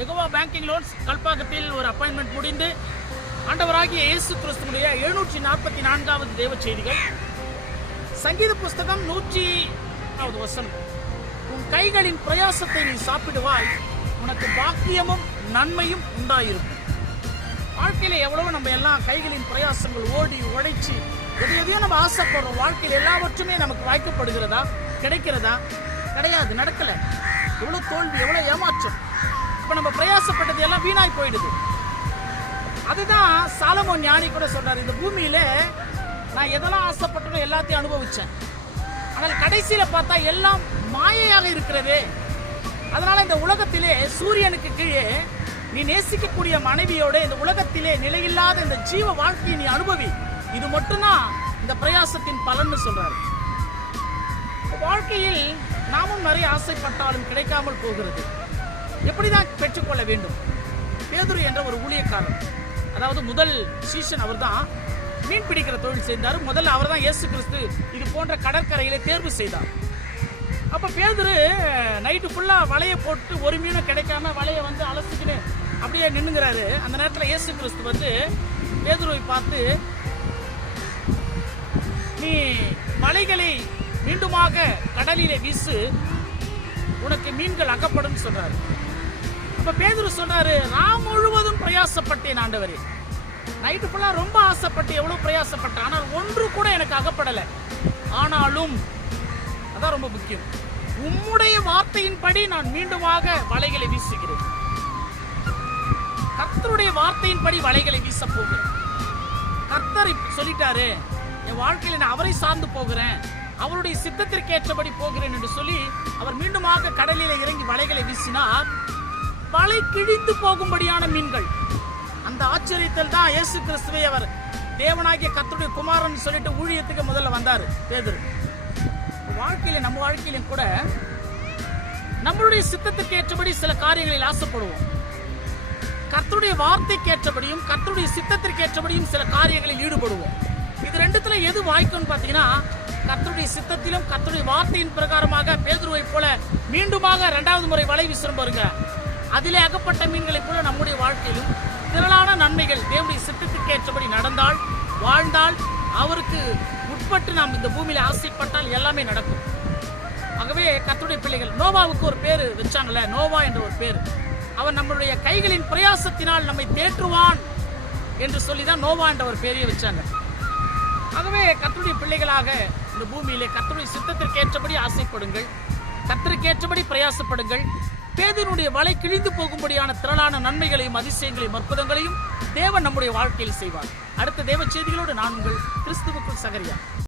Jehovah banking loans கல்பாக்கத்தில் ஒரு appointment முடிந்து ஆண்டவராகிய இயேசு கிறிஸ்துவுடைய 744வது தேவ செய்திகள். சங்கீத புஸ்தகம் 100வது வசனம். உன் கைகளின் பிரயாசத்தை நீ சாப்பிடுவாய், உனக்கு பாக்கியமும் நன்மையும் உண்டாயிருக்கும். வாழ்க்கையில எவ்வளவு நம்ம எல்லாம் கைகளின் பிரயாசங்கள் ஓடி உழைச்சி எதையோ நம்ம ஆசைப்படுறோம். வாழ்க்கையில் எல்லாவற்றுமே நமக்கு வாய்க்கப்படுகிறதா? கிடைக்கிறதா? கிடையாது, நடக்கல. எவ்வளவு தோல்வி, எவ்வளவு ஏமாற்றம். இப்ப நம்ம பிரயாசப்பட்டது எல்லாம் வீணாய் போயிடுது. அதுதான் சாலமோன் ஞானி கூட சொல்றாரு, இந்த பூமியில நான் எதெல்லாம் ஆசைப்பட்டனோ எல்லாத்தையும் அனுபவிச்சேன், ஆனால் கடைசியில பார்த்தா எல்லாம் மாயையாக இருக்கிறதே. அதனால இந்த உலகத்திலே சூரியனுக்கு கீழே நீ நேசிக்கக்கூடிய மனைவியோட இந்த உலகத்திலே நிலையில்லாத இந்த ஜீவ வாழ்க்கையை நீ அனுபவி. இது மட்டும்தான் இந்த பிரயாசத்தின் பலன்னு சொல்றாரு. வாழ்க்கையில் நாமும் நிறைய ஆசைப்பட்டாலும் கிடைக்காமல் போகிறது. எப்படிதான் பெற்றுக்கொள்ள வேண்டும்? பேதுரு என்ற ஒரு ஊழியக்காரர், அதாவது முதல் சீசன் அவர் தான் மீன் பிடிக்கிற தொழில் செய்தார். முதல்ல அவர் தான் இயேசு கிறிஸ்து இது போன்ற கடற்கரையில தேர்வு செய்தார். அப்ப பேதுரு நைட்டு ஃபுல்லா வலையை போட்டு ஒரு மீனும் கிடைக்காம வலையை வந்து அலசிக்கிட்டு அப்படியே நின்னுங்கிறாரு. அந்த நேரத்தில் இயேசு கிறிஸ்து வந்து பேதுருவை பார்த்து, நீ வலைகளை மீண்டுமாக கடலிலே வீசு, உனக்கு மீன்கள் அகப்படும் சொல்றாரு. அப்ப பேதுரு சொல்றாரு, நான் முழுவதும் பிரயாசப்பட்டேன் ஆண்டவரே, நைட்டு ஃபுல்லா ரொம்ப ஆசைப்பட்டு எவ்வளவு பிரயாசப்பட்டேன், ஆனால் ஒன்று கூட எனக்கு அகப்படலை. ஆனாலும் அதான் ரொம்ப முக்கியம், உம்முடைய வார்த்தையின்படி நான் மீண்டுமாக வலைகளை வீசுகிறேன். கர்த்தருடைய வார்த்தையின்படி வலைகளை வீச போகிறேன். கர்த்தர் சொல்லிட்டாரு, என் வாழ்க்கையில நான் அவரை சார்ந்து போகிறேன், அவருடைய சித்தத்திற்கு ஏற்றபடி போகிறேன் என்று சொல்லி அவர் மீண்டுமாக கடலிலே இறங்கி வலைகளை வீசினார். வலை கிழிந்து போகும்படியான மீன்கள். அந்த ஆச்சரியத்தில் தான் இயேசு கிறிஸ்துவை அவர் தேவனாகிய கர்த்தருடைய குமாரன் சொல்லிட்டு ஊழியத்துக்கு முதல்ல வந்தாரு பேதுரு. வாழ்க்கையில நம்ம வாழ்க்கையிலும் கூட நம்மளுடைய சித்தத்துக்கு ஏற்றபடி சில காரியங்களில் ஆசைப்படுவோம். கர்த்தருடைய வார்த்தைக்கு ஏற்றபடியும் கர்த்தருடைய சித்தத்திற்கு ஏற்றபடியும் சில காரியங்களில் ஈடுபடுவோம். இது ரெண்டுத்துல எது வாய்க்கும்னு பாத்தீங்கன்னா, கர்த்தருடைய சித்தத்திலும் கர்த்தருடைய வார்த்தையின் பிரகாரமாக பேதுருவை போல மீண்டுமாக 2வது முறை வலை வீசும் பாருங்க, அதிலே அகப்பட்ட மீன்களைப் போல நம்முடைய வாழ்க்கையிலும் திரளான நன்மைகள் தேவனுடைய சித்தத்துக்கு ஏற்றபடி நடந்தால், வாழ்ந்தால், அவருக்கு உட்பட்டு நாம் இந்த பூமியில ஆசைப்பட்டால் எல்லாமே நடக்கும். ஆகவே கர்த்தருடைய பிள்ளைகள், நோவாவுக்கு ஒரு பேரு வச்சாங்கல்ல, நோவா என்ற ஒரு பேர். அவன் நம்மளுடைய கைகளின் பிரயாசத்தினால் நம்மை தேற்றுவான் என்று சொல்லிதான் நோவா என்ற ஒரு பேரையே வச்சாங்க. ஆகவே கர்த்தருடைய பிள்ளைகளாக இந்த பூமியிலே கர்த்தருடைய சித்தத்திற்கு ஏற்றபடி ஆசைப்படுங்கள், கர்த்தருக்கு ஏற்றபடி பிரயாசப்படுங்கள். பேதுருடைய வலை கிழிந்து போகும்படியான திரளான நன்மைகளையும் அதிசயங்களையும் அற்புதங்களையும் தேவன் நம்முடைய வாழ்க்கையில் செய்வார். அடுத்த தேவ செய்திகளோடு நான் உங்கள் கிறிஸ்துவுக்குள் சகரியா.